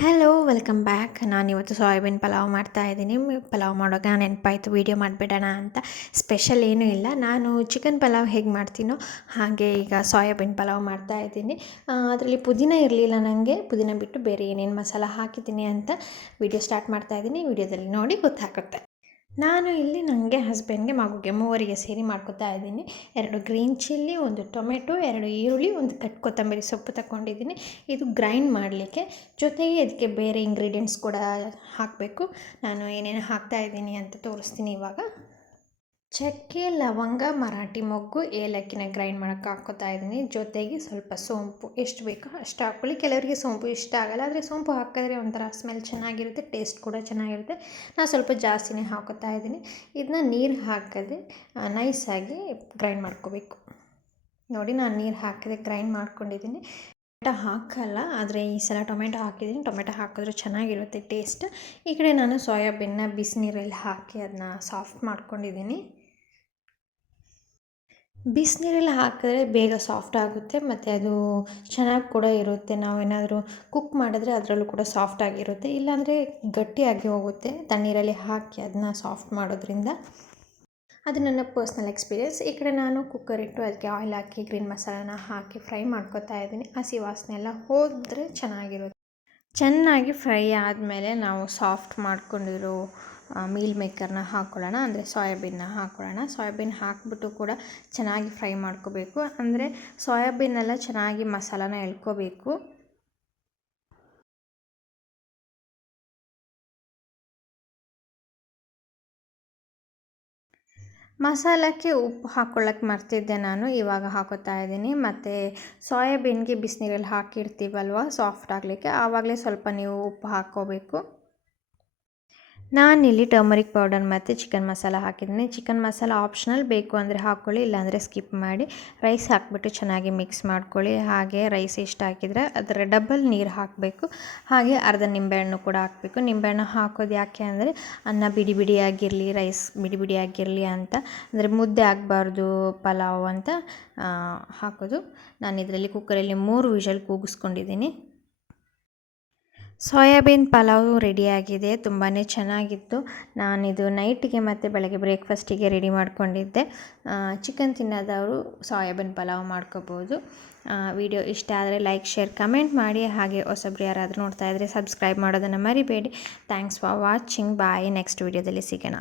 Hello welcome back. ನಾನಿವತ್ತು soybean pulao ಮಾಡ್ತಾಯಿದ್ದೀನಿ. ಪಲಾವ್ ಮಾಡುವಾಗ ನೆನಪಾಯಿತು ವೀಡಿಯೋ ಮಾಡಿಬಿಡೋಣ ಅಂತ. ಸ್ಪೆಷಲ್ ಏನೂ ಇಲ್ಲ, ನಾನು ಚಿಕನ್ ಪಲಾವ್ ಹೇಗೆ ಮಾಡ್ತೀನೋ ಹಾಗೆ ಈಗ ಸೋಯಾಬೀನ್ ಪಲಾವ್ ಮಾಡ್ತಾಯಿದ್ದೀನಿ. ಅದರಲ್ಲಿ ಪುದೀನ ಇರಲಿಲ್ಲ, ನನಗೆ ಪುದೀನ ಬಿಟ್ಟು ಬೇರೆ ಏನೇನು ಮಸಾಲ ಹಾಕಿದ್ದೀನಿ ಅಂತ ವೀಡಿಯೋ ಸ್ಟಾರ್ಟ್ ಮಾಡ್ತಾಯಿದ್ದೀನಿ. ವೀಡಿಯೋದಲ್ಲಿ ನೋಡಿ ಗೊತ್ತಾಗುತ್ತೆ. ನಾನು ಇಲ್ಲಿ ನನಗೆ ಹಸ್ಬೆಂಡ್ಗೆ ಮಗುಗೆ ಮೂವರಿಗೆ ಸೇರಿ ಮಾಡ್ಕೊತಾ ಇದ್ದೀನಿ. 2 ಗ್ರೀನ್ ಚಿಲ್ಲಿ, 1 ಟೊಮೆಟೊ, 2 ಈರುಳ್ಳಿ, 1 ಕಟ್ ಕೊತ್ತಂಬರಿ ಸೊಪ್ಪು ತಗೊಂಡಿದ್ದೀನಿ. ಇದು ಗ್ರೈಂಡ್ ಮಾಡಲಿಕ್ಕೆ. ಜೊತೆಗೆ ಇದಕ್ಕೆ ಬೇರೆ ಇಂಗ್ರೀಡಿಯೆಂಟ್ಸ್ ಕೂಡ ಹಾಕಬೇಕು. ನಾನು ಏನೇನು ಹಾಕ್ತಾಯಿದ್ದೀನಿ ಅಂತ ತೋರಿಸ್ತೀನಿ ಇವಾಗ. ಚಕ್ಕೆ, ಲವಂಗ, ಮರಾಠಿ ಮೊಗ್ಗು, ಏಲಕ್ಕಿನ ಗ್ರೈಂಡ್ ಮಾಡೋಕ್ಕೆ ಹಾಕ್ಕೋತಾ ಇದ್ದೀನಿ. ಜೊತೆಗೆ ಸ್ವಲ್ಪ ಸೋಂಪು ಎಷ್ಟು ಬೇಕೋ ಅಷ್ಟು ಹಾಕ್ಕೊಳ್ಳಿ. ಕೆಲವರಿಗೆ ಸೋಂಪು ಇಷ್ಟ ಆಗಲ್ಲ, ಆದರೆ ಸೋಂಪು ಹಾಕಿದ್ರೆ ಒಂಥರ ಸ್ಮೆಲ್ ಚೆನ್ನಾಗಿರುತ್ತೆ, ಟೇಸ್ಟ್ ಕೂಡ ಚೆನ್ನಾಗಿರುತ್ತೆ. ನಾನು ಸ್ವಲ್ಪ ಜಾಸ್ತಿನೇ ಹಾಕೋತಾ ಇದ್ದೀನಿ. ಇದನ್ನ ನೀರು ಹಾಕದೆ ನೈಸಾಗಿ ಗ್ರೈಂಡ್ ಮಾಡ್ಕೋಬೇಕು. ನೋಡಿ, ನಾನು ನೀರು ಹಾಕದೆ ಗ್ರೈಂಡ್ ಮಾಡ್ಕೊಂಡಿದ್ದೀನಿ. ಟೊಮೆಟೊ ಹಾಕಲ್ಲ, ಆದರೆ ಈ ಸಲ ಟೊಮೆಟೊ ಹಾಕಿದ್ದೀನಿ. ಟೊಮೆಟೊ ಹಾಕಿದ್ರೆ ಚೆನ್ನಾಗಿರುತ್ತೆ ಟೇಸ್ಟ್. ಈ ಕಡೆ ನಾನು ಸೋಯಾಬೀನ್ನ ಬಿಸಿನೀರಲ್ಲಿ ಹಾಕಿ ಅದನ್ನ ಸಾಫ್ಟ್ ಮಾಡ್ಕೊಂಡಿದ್ದೀನಿ. ಬಿಸಿನೀರಲ್ಲಿ ಹಾಕಿದ್ರೆ ಬೇಗ ಸಾಫ್ಟ್ ಆಗುತ್ತೆ ಮತ್ತು ಅದು ಚೆನ್ನಾಗಿ ಕೂಡ ಇರುತ್ತೆ. ನಾವೇನಾದರೂ ಕುಕ್ ಮಾಡಿದ್ರೆ ಅದರಲ್ಲೂ ಕೂಡ ಸಾಫ್ಟಾಗಿರುತ್ತೆ, ಇಲ್ಲಾಂದರೆ ಗಟ್ಟಿಯಾಗಿ ಹೋಗುತ್ತೆ ತಣ್ಣೀರಲ್ಲಿ ಹಾಕಿ ಅದನ್ನ ಸಾಫ್ಟ್ ಮಾಡೋದ್ರಿಂದ. ಅದು ನನ್ನ ಪರ್ಸ್ನಲ್ ಎಕ್ಸ್ಪೀರಿಯೆನ್ಸ್. ಈ ಕಡೆ ನಾನು ಕುಕ್ಕರ್ ಇಟ್ಟು ಅದಕ್ಕೆ ಆಯಿಲ್ ಹಾಕಿ ಗ್ರೀನ್ ಮಸಾಲಾನ ಹಾಕಿ ಫ್ರೈ ಮಾಡ್ಕೊತಾ ಇದ್ದೀನಿ. ಹಸಿ ವಾಸನೆ ಎಲ್ಲ ಹೋದರೆ ಚೆನ್ನಾಗಿರುತ್ತೆ. ಚೆನ್ನಾಗಿ ಫ್ರೈ ಆದಮೇಲೆ ನಾವು ಸಾಫ್ಟ್ ಮಾಡ್ಕೊಂಡಿರೋ ಮೀಲ್ ಮೇಕರ್ನ ಹಾಕ್ಕೊಳ್ಳೋಣ, ಅಂದರೆ ಸೋಯಾಬೀನ್ನ ಹಾಕ್ಕೊಳ್ಳೋಣ. ಸೋಯಾಬೀನ್ ಹಾಕಿಬಿಟ್ಟು ಕೂಡ ಚೆನ್ನಾಗಿ ಫ್ರೈ ಮಾಡ್ಕೋಬೇಕು, ಅಂದರೆ ಸೋಯಾಬೀನೆಲ್ಲ ಚೆನ್ನಾಗಿ ಮಸಾಲಾನ ಎಳ್ಕೋಬೇಕು. ಮಸಾಲಕ್ಕೆ ಉಪ್ಪು ಹಾಕ್ಕೊಳ್ಳೋಕ್ಕೆ ಮರ್ತಿದ್ದೆ ನಾನು, ಇವಾಗ ಹಾಕೋತಾ ಇದ್ದೀನಿ. ಮತ್ತು ಸೋಯಾಬೀನ್ಗೆ ಬಿಸಿನೀರಲ್ಲಿ ಹಾಕಿರ್ತೀವಲ್ವ ಸಾಫ್ಟ್ ಆಗಲಿಕ್ಕೆ, ಆವಾಗಲೇ ಸ್ವಲ್ಪ ನೀವು ಉಪ್ಪು ಹಾಕ್ಕೋಬೇಕು. ನಾನಿಲ್ಲಿ ಟರ್ಮರಿಕ್ ಪೌಡರ್ ಮತ್ತು ಚಿಕನ್ ಮಸಾಲ ಹಾಕಿದ್ದೀನಿ. ಚಿಕನ್ ಮಸಾಲ ಆಪ್ಷನಲ್, ಬೇಕು ಅಂದರೆ ಹಾಕ್ಕೊಳ್ಳಿ, ಇಲ್ಲಾಂದರೆ ಸ್ಕಿಪ್ ಮಾಡಿ. ರೈಸ್ ಹಾಕಿಬಿಟ್ಟು ಚೆನ್ನಾಗಿ ಮಿಕ್ಸ್ ಮಾಡ್ಕೊಳ್ಳಿ. ಹಾಗೆ ರೈಸ್ ಎಷ್ಟು ಹಾಕಿದರೆ ಅದರ ಡಬಲ್ ನೀರು ಹಾಕಬೇಕು. ಹಾಗೆ ಅರ್ಧ ನಿಂಬೆಹಣ್ಣು ಕೂಡ ಹಾಕಬೇಕು. ನಿಂಬೆಹಣ್ಣು ಹಾಕೋದು ಯಾಕೆ ಅಂದರೆ ಅನ್ನ ಬಿಡಿ ಬಿಡಿಯಾಗಿರಲಿ, ರೈಸ್ ಬಿಡಿ ಬಿಡಿಯಾಗಿರಲಿ ಅಂತ, ಅಂದರೆ ಮುದ್ದೆ ಆಗಬಾರ್ದು ಪಲಾವ್ ಅಂತ ಹಾಕೋದು. ನಾನು ಇದರಲ್ಲಿ ಕುಕ್ಕರಲ್ಲಿ 3 ವಿಷಲ್ ಕೂಗಿಸ್ಕೊಂಡಿದ್ದೀನಿ. ಸೋಯಾಬೀನ್ ಪಲಾವ್ ರೆಡಿಯಾಗಿದೆ, ತುಂಬಾ ಚೆನ್ನಾಗಿತ್ತು. ನಾನಿದು ನೈಟಿಗೆ ಮತ್ತು ಬೆಳಗ್ಗೆ ಬ್ರೇಕ್ಫಾಸ್ಟಿಗೆ ರೆಡಿ ಮಾಡ್ಕೊಂಡಿದ್ದೆ. ಚಿಕನ್ ತಿನ್ನೋದವರು ಸೋಯಾಬೀನ್ ಪಲಾವ್ ಮಾಡ್ಕೋಬೋದು. ವಿಡಿಯೋ ಇಷ್ಟ ಆದರೆ ಲೈಕ್, ಶೇರ್, ಕಮೆಂಟ್ ಮಾಡಿ. ಹಾಗೆ ಹೊಸಬ್ರು ಯಾರಾದರೂ ನೋಡ್ತಾ ಇದ್ದರೆ ಸಬ್ಸ್ಕ್ರೈಬ್ ಮಾಡೋದನ್ನು ಮರಿಬೇಡಿ. Thanks for watching. Bye. Next ವಿಡಿಯೋದಲ್ಲಿ ಸಿಗೋಣ.